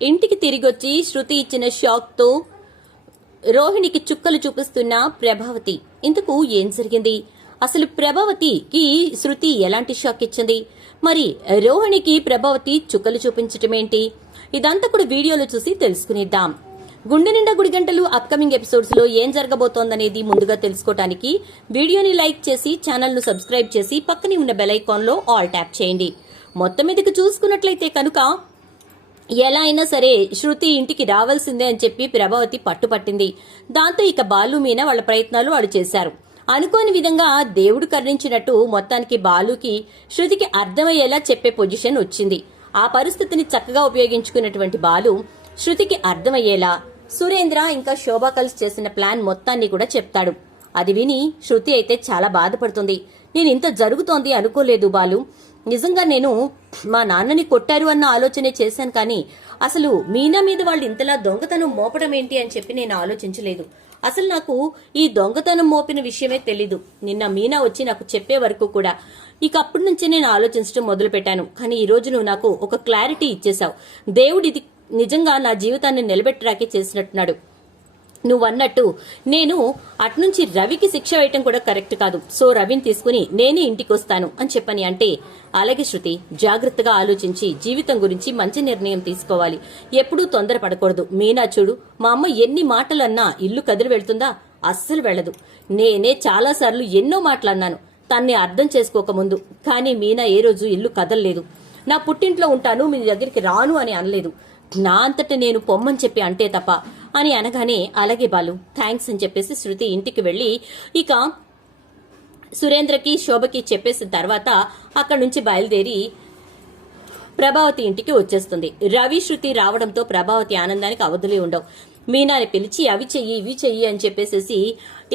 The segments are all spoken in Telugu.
ఇంటికి తిరిగొచ్చి శృతి ఇచ్చిన షాక్తో రోహిణికి చుక్కలు చూపిస్తున్న ప్రభావతి. ఇందుకు ఏం జరిగింది? అసలు ప్రభావతికి శృతి ఎలాంటి షాక్ ఇచ్చింది? మరి రోహిణికి ప్రభావతి చుక్కలు చూపించటమేంటి? ఇదంతా కూడా వీడియోలో చూసి తెలుసుకునిద్దాం. గుండె నిండా గుడి గంటలు అప్కమింగ్ ఎపిసోడ్స్లో ఏం జరగబోతోందనేది ముందుగా తెలుసుకోవడానికి వీడియోని లైక్ చేసి ఛానల్ను సబ్స్క్రైబ్ చేసి పక్కనే ఉన్న బెల్ ఐకాన్లో ఆల్ ట్యాప్ చేయండి. మొత్తం మీదకి చూసుకున్నట్లయితే కనుక ఎలా అయినా సరే శృతి ఇంటికి రావాల్సిందే అని చెప్పి ప్రభావతి పట్టుపట్టింది. దాంతో ఇక బాలు మీద వాళ్ళ ప్రయత్నాలు వాడు చేశారు. అనుకోని విధంగా దేవుడు కరుణించినట్టు మొత్తానికి బాలుకి శృతికి అర్థమయ్యేలా చెప్పే పొజిషన్ వచ్చింది. ఆ పరిస్థితిని చక్కగా ఉపయోగించుకున్నటువంటి బాలు శృతికి అర్థమయ్యేలా సురేంద్ర ఇంకా శోభా కలిసి చేసిన ప్లాన్ మొత్తాన్ని కూడా చెప్తాడు. అది విని శృతి అయితే చాలా బాధపడుతుంది. నేను ఇంత జరుగుతోంది అనుకోలేదు బాలు. నిజంగా నేను మా నాన్నని కొట్టారు అన్న ఆలోచనే చేశాను కానీ అసలు మీనా మీద వాళ్ళు ఇంతలా దొంగతనం మోపడం ఏంటి అని చెప్పి నేను ఆలోచించలేదు. అసలు నాకు ఈ దొంగతనం మోపిన విషయమే తెలీదు. నిన్న మీనా వచ్చి నాకు చెప్పే వరకు కూడా ఇక అప్పటి నుంచే నేను ఆలోచించడం మొదలు పెట్టాను కానీ ఈ రోజు నువ్వు నాకు ఒక క్లారిటీ ఇచ్చేశావు. దేవుడు ఇది నిజంగా నా జీవితాన్ని నిలబెట్టడాకే చేసినట్టున్నాడు. నువ్వన్నట్టు నేను అట్నుంచి రవికి శిక్ష వేయటం కూడా కరెక్ట్ కాదు. సో రవిని తీసుకుని నేనే ఇంటికి వస్తాను అని చెప్పని అంటే అలాగే శృతి జాగ్రత్తగా ఆలోచించి జీవితం గురించి మంచి నిర్ణయం తీసుకోవాలి. ఎప్పుడూ తొందరపడకూడదు. మీనా చూడు మా అమ్మ ఎన్ని మాటలన్నా ఇల్లు కదిలి వెళ్తుందా? అస్సలు వెళ్ళదు. నేనే చాలాసార్లు ఎన్నో మాటలన్నాను. తన్ని అర్థం చేసుకోకముందు కానీ మీనా ఏ రోజు ఇల్లు కదలలేదు. నా పుట్టింట్లో ఉంటాను మీ దగ్గరికి రాను అని అనలేదు. నా అంతట నేను పొమ్మని చెప్పి అంటే తప్ప అని అనగానే అలాగే బాలు థ్యాంక్స్ అని చెప్పేసి శృతి ఇంటికి వెళ్ళి ఇక సురేంద్రకి శోభకి చెప్పేసిన తర్వాత అక్కడి నుంచి బయలుదేరి ప్రభావతి ఇంటికి వచ్చేస్తుంది. రవి శృతి రావడంతో ప్రభావతి ఆనందానికి అవధులే ఉండవు. మీనాని పిలిచి అవి చెయ్యి ఇవి చెయ్యి అని చెప్పేసేసి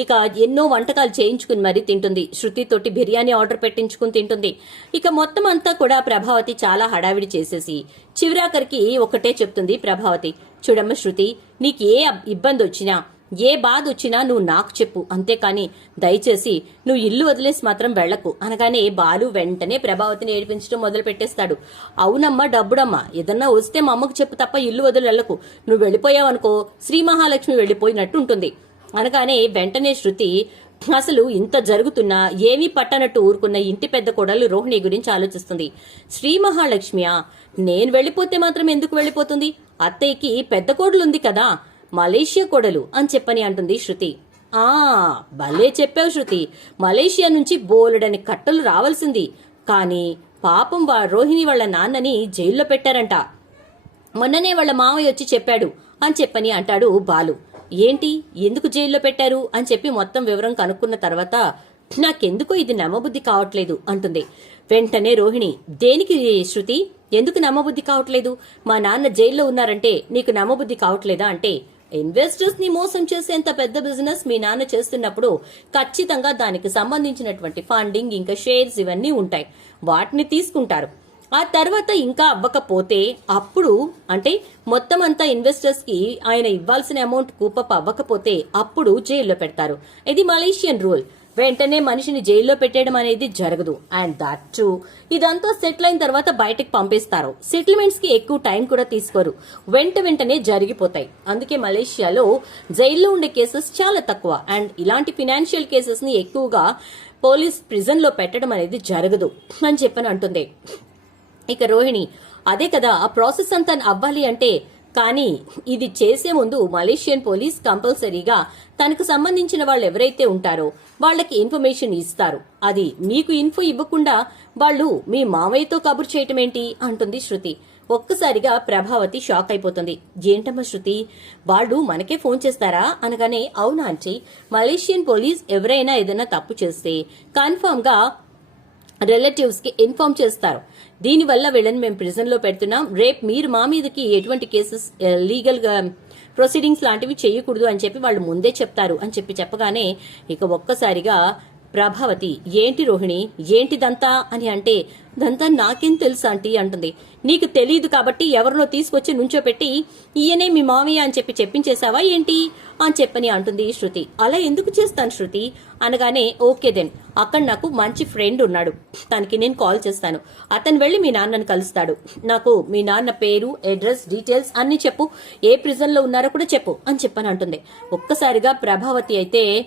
ఇక ఎన్నో వంటకాలు చేయించుకుని మరీ తింటుంది. శృతితోటి బిర్యానీ ఆర్డర్ పెట్టించుకుని తింటుంది. ఇక మొత్తం అంతా కూడా ప్రభావతి చాలా హడావిడి చేసేసి చివరాఖరికి ఒకటే చెప్తుంది ప్రభావతి. చూడమ్మ శృతి నీకు ఏ ఇబ్బంది వచ్చినా ఏ బాధ వచ్చినా నువ్వు నాకు చెప్పు. అంతేకాని దయచేసి నువ్వు ఇల్లు వదిలేసి మాత్రం వెళ్ళకు అనగానే బాలు వెంటనే ప్రభావతిని ఏడిపించడం మొదలు పెట్టేస్తాడు. అవునమ్మా డబ్బుడమ్మా. ఏదన్నా వస్తే మా అమ్మకు చెప్పు తప్ప ఇల్లు వదిలి వెళ్ళకు నువ్వు వెళ్ళిపోయావనుకో శ్రీ మహాలక్ష్మి వెళ్ళిపోయినట్టు ఉంటుంది. అనగానే వెంటనే శృతి అసలు ఇంత జరుగుతున్నా ఏమీ పట్టనట్టు ఊరుకున్న ఇంటి పెద్ద కోడలు రోహిణి గురించి ఆలోచిస్తుంది. శ్రీ మహాలక్ష్మియా నేను వెళ్ళిపోతే మాత్రం ఎందుకు వెళ్ళిపోతుంది? అత్తయ్యకి పెద్ద కోడలుంది కదా మలేషియా కోడలు అని చెప్పని అంటుంది శృతి. ఆ భలే చెప్పావు శృతి. మలేషియా నుంచి బోలెడని కట్టలు రావాల్సింది. కానీ పాపం వా రోహిణి వాళ్ళ నాన్నని జైల్లో పెట్టారంట. మొన్ననే వాళ్ళ మామయ్య వచ్చి చెప్పాడు అని చెప్పని అంటాడు బాలు. ఏంటి? ఎందుకు జైల్లో పెట్టారు? అని చెప్పి మొత్తం వివరం కనుక్కున్న తర్వాత నాకెందుకో ఇది నమ్మబుద్ధి కావట్లేదు అంటుంది. వెంటనే రోహిణి దేనికి శృతి? ఎందుకు నమ్మబుద్ధి కావట్లేదు? మా నాన్న జైల్లో ఉన్నారంటే నీకు నమ్మబుద్ధి కావట్లేదా అంటే ఇన్వెస్టర్స్ని మోసం చేసేంత పెద్ద బిజినెస్ మీ నాన్న చేస్తున్నప్పుడు ఖచ్చితంగా దానికి సంబంధించినటువంటి ఫండింగ్ ఇంకా షేర్స్ ఇవన్నీ ఉంటాయి. వాటిని తీసుకుంటారు. ఆ తర్వాత ఇంకా అవ్వకపోతే అప్పుడు అంటే మొత్తం అంతా ఇన్వెస్టర్స్కి ఆయన ఇవ్వాల్సిన అమౌంట్ కూపప్ అవ్వకపోతే అప్పుడు జైల్లో పెడతారు. ఇది మలేషియన్ రూల్ వెంటనే మనిషిని జైల్లో పెట్టేయడం అనేది జరగదు. అండ్ దట్ టు ఇదంతా సెటిల్ అయిన తర్వాత బయటకు పంపిస్తారు. సెటిల్మెంట్స్కి ఎక్కువ టైం కూడా తీసుకోరు. వెంట వెంటనే జరిగిపోతాయి. అందుకే మలేషియాలో జైల్లో ఉండే కేసెస్ చాలా తక్కువ. అండ్ ఇలాంటి ఫినాన్షియల్ కేసెస్ని ఎక్కువగా పోలీస్ ప్రిజన్లో పెట్టడం అనేది జరగదు. అని చెప్పని అంటుంది. ఇక రోహిణి అదే కదా ఆ ప్రాసెస్ అంతా అవ్వాలి అంటే కానీ ఇది చేసే ముందు మలేషియన్ పోలీస్ కంపల్సరీగా తనకు సంబంధించిన వాళ్ళు ఎవరైతే ఉంటారో వాళ్ళకి ఇన్ఫర్మేషన్ ఇస్తారు. అది మీకు ఇన్ఫో ఇవ్వకుండా వాళ్ళు మీ మావయ్యతో కబురు చేయటం ఏంటి అంటుంది శృతి. ఒక్కసారిగా ప్రభావతి షాక్ అయిపోతుంది. ఏంటమ్మా శృతి వాళ్ళు మనకే ఫోన్ చేస్తారా? అనగానే అవునా అంటే మలేషియన్ పోలీస్ ఎవరైనా ఏదైనా తప్పు చేస్తే కన్ఫర్మ్గా రిలేటివ్స్కి ఇన్ఫార్మ్ చేస్తారు. దీనివల్ల వీళ్ళని మేము ప్రిజన్లో పెడుతున్నాం. రేపు మీరు మా మీదకి ఎటువంటి కేసెస్ లీగల్గా ప్రొసీడింగ్స్ లాంటివి చేయకూడదు అని చెప్పి వాళ్ళు ముందే చెప్తారు అని చెప్పి చెప్పగానే ఇక ఒక్కసారిగా ప్రభావతి ఏంటి రోహిణి? ఏంటిదంతా అని అంటే దంతా నాకేం తెలుసు ఆంటీ అంటుంది. నీకు తెలియదు కాబట్టి ఎవరినో తీసుకొచ్చి నుంచోపెట్టి ఈయనే మీ మామయ్య అని చెప్పి చెప్పించేశావా ఏంటి? అని చెప్పని అంటుంది శృతి. అలా ఎందుకు చేస్తాను శృతి? అనగానే ఓకే దెన్ అక్కడ నాకు మంచి ఫ్రెండ్ ఉన్నాడు. తనకి నేను కాల్ చేస్తాను. అతను వెళ్ళి మీ నాన్నని కలుస్తాడు. నాకు మీ నాన్న పేరు అడ్రస్ డీటెయిల్స్ అన్ని చెప్పు. ఏ ప్రిజన్లో ఉన్నారో కూడా చెప్పు అని చెప్పని అంటుంది. ఒక్కసారిగా ప్రభావతి అయితే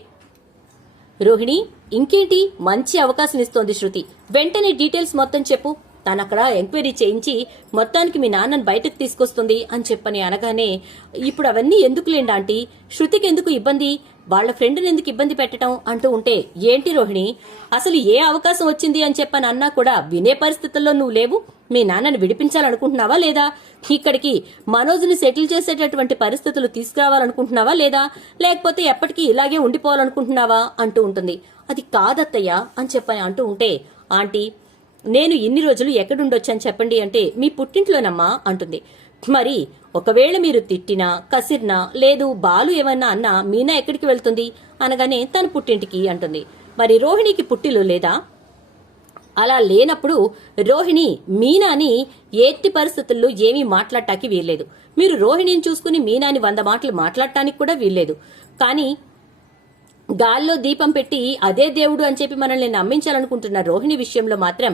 రోహిణి ఇంకేంటి? మంచి అవకాశం ఇస్తోంది శృతి. వెంటనే డీటెయిల్స్ మొత్తం చెప్పు. తను అక్కడ ఎంక్వైరీ చేయించి మొత్తానికి మీ నాన్నని బయటకు తీసుకొస్తుంది అని చెప్పని అనగానే ఇప్పుడు అవన్నీ ఎందుకులేండి ఆంటీ? శృతికి ఎందుకు ఇబ్బంది? వాళ్ళ ఫ్రెండ్ని ఎందుకు ఇబ్బంది పెట్టడం? అంటూ ఉంటే ఏంటి రోహిణి? అసలు ఏ అవకాశం వచ్చింది? అని చెప్పని అన్నా కూడా వినే పరిస్థితుల్లో నువ్వు లేవు. మీ నాన్నని విడిపించాలనుకుంటున్నావా లేదా? ఇక్కడికి మనోజ్ని సెటిల్ చేసేటటువంటి పరిస్థితులు తీసుకురావాలనుకుంటున్నావా లేదా? లేకపోతే ఎప్పటికీ ఇలాగే ఉండిపోవాలనుకుంటున్నావా? అంటూ ఉంటుంది. అది కాదత్తయ్య అని చెప్పని అంటూ ఉంటే ఆంటీ నేను ఇన్ని రోజులు ఎక్కడుండొచ్చని చెప్పండి అంటే మీ పుట్టింట్లోనమ్మా అంటుంది. మరి ఒకవేళ మీరు తిట్టినా కసిరినా లేదు బాలు ఏమన్నా అన్నా మీనా ఎక్కడికి వెళ్తుంది? అనగానే తన పుట్టింటికి అంటుంది. మరి రోహిణికి పుట్టిలు లేదా? అలా లేనప్పుడు రోహిణి మీనాని ఎట్టి పరిస్థితుల్లో ఏమీ మాట్లాడటానికి వీల్లేదు. మీరు రోహిణిని చూసుకుని మీనాని వంద మాటలు మాట్లాడటానికి కూడా వీల్లేదు. కానీ గాల్లో దీపం పెట్టి అదే దేవుడు అని చెప్పి మనల్ని నమ్మించాలనుకుంటున్న రోహిణి విషయంలో మాత్రం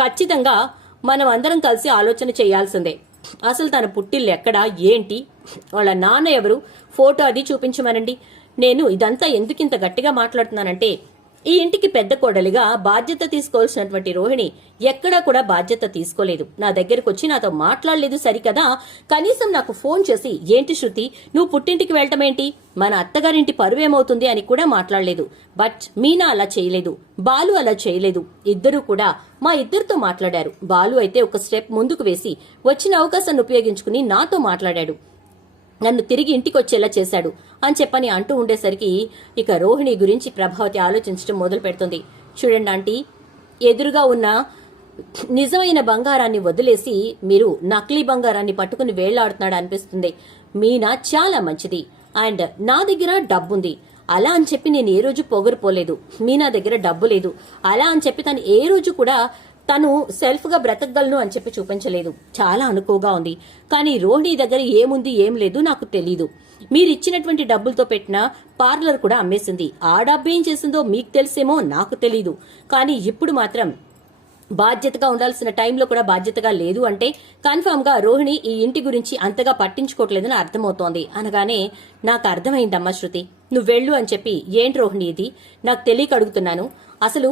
ఖచ్చితంగా మనం అందరం కలిసి ఆలోచన చేయాల్సిందే. అసలు తన పుట్టిల్లు ఎక్కడ ఏంటి? వాళ్ళ నాన్న ఎవరు? ఫోటో అది చూపించమనండి. నేను ఇదంతా ఎందుకింత గట్టిగా మాట్లాడుతున్నానంటే ఈ ఇంటికి పెద్ద కోడలిగా బాధ్యత తీసుకోవాల్సినటువంటి రోహిణి ఎక్కడా కూడా బాధ్యత తీసుకోలేదు. నా దగ్గరకు వచ్చి నాతో మాట్లాడలేదు సరికదా? కనీసం నాకు ఫోన్ చేసి ఏంటి శృతి నువ్వు పుట్టింటికి వెళ్ళటమేంటి? మన అత్తగారింటి పరువేమవుతుంది? అని కూడా మాట్లాడలేదు. బట్ మీనా అలా చేయలేదు. బాలు అలా చేయలేదు. ఇద్దరూ కూడా మా ఇద్దరితో మాట్లాడారు. బాలు అయితే ఒక స్టెప్ ముందుకు వేసి వచ్చిన అవకాశాన్ని ఉపయోగించుకుని నాతో మాట్లాడాడు. నన్ను తిరిగి ఇంటికి వచ్చేలా చేశాడు. అని చెప్పని అంటూ ఉండేసరికి ఇక రోహిణి గురించి ప్రభావతి ఆలోచించడం మొదలు పెడుతుంది చూడండి ఆంటీ ఎదురుగా ఉన్న నిజమైన బంగారాన్ని వదిలేసి మీరు నకిలీ బంగారాన్ని పట్టుకుని వేళ్ళాడుతున్నాడు అనిపిస్తుంది. మీనా చాలా మంచిది. అండ్ నా దగ్గర డబ్బుంది. అలా అని చెప్పి నేను ఏ రోజు పొగరుపోలేదు మీనా దగ్గర డబ్బు లేదు. అలా అని చెప్పి తను ఏ రోజు కూడా తను సెల్ఫ్గా బ్రతకగలను అని చెప్పి చూపించలేదు. చాలా అనుకోగా ఉంది. కానీ రోహిణి దగ్గర ఏముంది ఏం లేదు నాకు తెలీదు. మీరు ఇచ్చినటువంటి డబ్బులతో పెట్టిన పార్లర్ కూడా అమ్మేసింది. ఆ డబ్బు ఏం చేసిందో మీకు తెలిసేమో నాకు తెలీదు. కానీ ఇప్పుడు మాత్రం బాధ్యతగా ఉండాల్సిన టైంలో కూడా బాధ్యతగా లేదు అంటే కన్ఫామ్గా రోహిణి ఈ ఇంటి గురించి అంతగా పట్టించుకోవట్లేదని అర్థమవుతోంది. అనగానే నాకు అర్థమైందమ్మా శృతి నువ్వు వెళ్ళు అని చెప్పి ఏంటి రోహిణి ఇది? నాకు తెలియక అడుగుతున్నాను. అసలు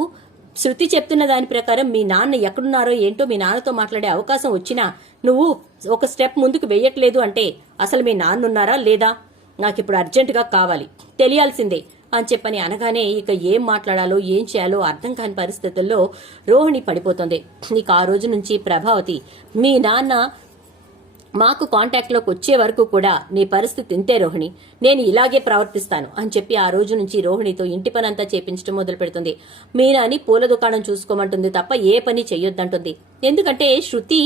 శృతి చెప్తున్న దాని ప్రకారం మీ నాన్న ఎక్కడున్నారో ఏంటో మీ నాన్నతో మాట్లాడే అవకాశం వచ్చినా నువ్వు ఒక స్టెప్ ముందుకు వెయ్యట్లేదు అంటే అసలు మీ నాన్న ఉన్నారా లేదా? నాకు ఇప్పుడు అర్జెంటుగా కావాలి. తెలియాల్సిందే అని చెప్పని అనగానే ఇక ఏం మాట్లాడాలో ఏం చేయాలో అర్థం కాని పరిస్థితుల్లో రోహిణి పడిపోతుంది. నీకు ఆ రోజు నుంచి ప్రభావతి మీ నాన్న మాకు కాంటాక్ట్లోకి వచ్చే వరకు కూడా నీ పరిస్థితి ఇంతే రోహిణి. నేను ఇలాగే ప్రవర్తిస్తాను అని చెప్పి ఆ రోజు నుంచి రోహిణితో ఇంటి పనంతా చేపించడం మొదలు పెడుతుంది మీనాని పూల దుకాణం చూసుకోమంటుంది తప్ప ఏ పని చెయ్యొద్దంటుంది. ఎందుకంటే శృతి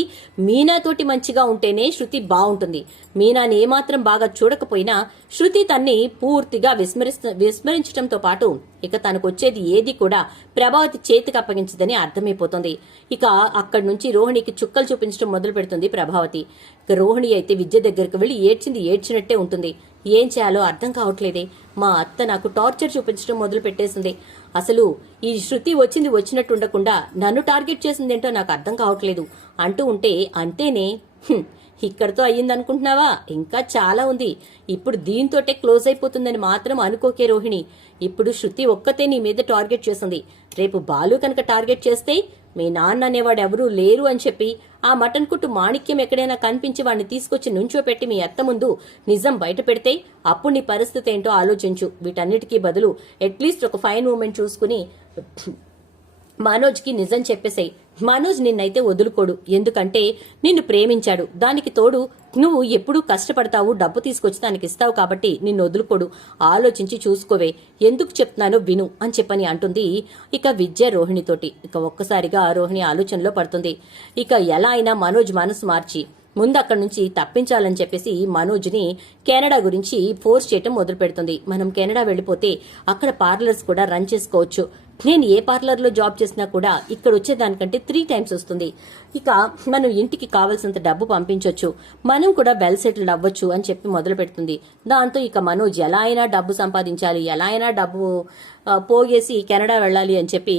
మీనాతోటి మంచిగా ఉంటేనే శృతి బాగుంటుంది. మీనాని ఏమాత్రం బాగా చూడకపోయినా శృతి తన్ని పూర్తిగా విస్మరిస్త విస్మరించడంతో పాటు ఇక తనకు వచ్చేది ఏది కూడా ప్రభావతి చేతికి అప్పగించదని అర్థమైపోతుంది. ఇక అక్కడి నుంచి రోహిణికి చుక్కలు చూపించడం మొదలు పెడుతుంది ప్రభావతి. ఇక రోహిణి అయితే విద్య దగ్గరికి వెళ్ళి ఏడ్చింది ఏడ్చినట్టే ఉంటుంది. ఏం చేయాలో అర్థం కావట్లేదే. మా అత్త నాకు టార్చర్ చూపించడం మొదలు పెట్టేసింది అసలు ఈ శృతి వచ్చింది వచ్చినట్టు ఉండకుండా నన్ను టార్గెట్ చేసిందేంటో నాకు అర్థం కావట్లేదు. అంటూ ఉంటే అంతేనే. ఇక్కడతో అయ్యిందనుకుంటున్నావా? ఇంకా చాలా ఉంది. ఇప్పుడు దీంతోటే క్లోజ్ అయిపోతుందని మాత్రం అనుకోకే రోహిణి. ఇప్పుడు శృతి ఒక్కతే నీ మీద టార్గెట్ చేసింది. రేపు బాలు కనుక టార్గెట్ చేస్తే మీ నాన్న అనేవాడు ఎవరూ లేరు అని చెప్పి ఆ మటన్ కుట్టు మాణిక్యం ఎక్కడైనా కనిపించి వాడిని తీసుకొచ్చి నుంచోపెట్టి మీ అత్త ముందు నిజం బయట పెడితే అప్పుడు నీ పరిస్థితి ఏంటో ఆలోచించు. వీటన్నిటికీ బదులు అట్లీస్ట్ ఒక ఫైన్ మూమెంట్ చూసుకుని మనోజ్కి నిజం చెప్పేసాయి. మనోజ్ నిన్నైతే వదులుకోడు. ఎందుకంటే నిన్ను ప్రేమించాడు. దానికి తోడు నువ్వు ఎప్పుడూ కష్టపడతావు డబ్బు తీసుకొచ్చి దానికి ఇస్తావు కాబట్టి నిన్ను వదులుకోడు. ఆలోచించి చూసుకోవే. ఎందుకు చెప్తున్నానో విను అని చెప్పని అంటుంది ఇక విద్య రోహిణితోటి. ఇక ఒక్కసారిగా రోహిణి ఆలోచనలో పడుతుంది. ఇక ఎలా అయినా మనోజ్ మనసు మార్చి ముందు అక్కడి నుంచి తప్పించాలని చెప్పేసి మనోజ్ని కెనడా గురించి ఫోర్స్ చేయటం మొదలు పెడుతుంది మనం కెనడా వెళ్ళిపోతే అక్కడ పార్లర్స్ కూడా రన్ చేసుకోవచ్చు. నేను ఏ పార్లర్లో జాబ్ చేసినా కూడా ఇక్కడ వచ్చేదానికంటే త్రీ టైమ్స్ వస్తుంది. ఇక మనం ఇంటికి కావాల్సినంత డబ్బు పంపించవచ్చు మనం కూడా వెల్ సెటిల్డ్ అవ్వచ్చు అని చెప్పి మొదలు పెడుతుంది దాంతో ఇక మనోజ్ ఎలా అయినా డబ్బు సంపాదించాలి ఎలా అయినా డబ్బు పోగేసి కెనడా వెళ్ళాలి అని చెప్పి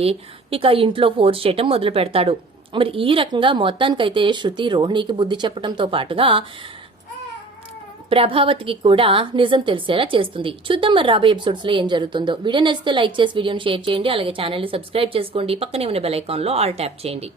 ఇక ఇంట్లో ఫోర్స్ చేయటం మొదలు పెడతాడు మరి ఈ రకంగా మొత్తానికైతే శృతి రోహిణికి బుద్ధి చెప్పడంతో పాటుగా ప్రభావతికి కూడా నిజం తెలిసేలా చేస్తుంది. చూద్దాం మరి రాబోయే ఎపిసోడ్స్లో ఏం జరుగుతుందో. వీడియో నచ్చితే లైక్ చేసి వీడియోని షేర్ చేయండి. అలాగే ఛానల్ని సబ్స్క్రైబ్ చేసుకోండి. పక్కనే ఉన్న బెల్ ఐకాన్లో ఆల్ ట్యాప్ చేయండి.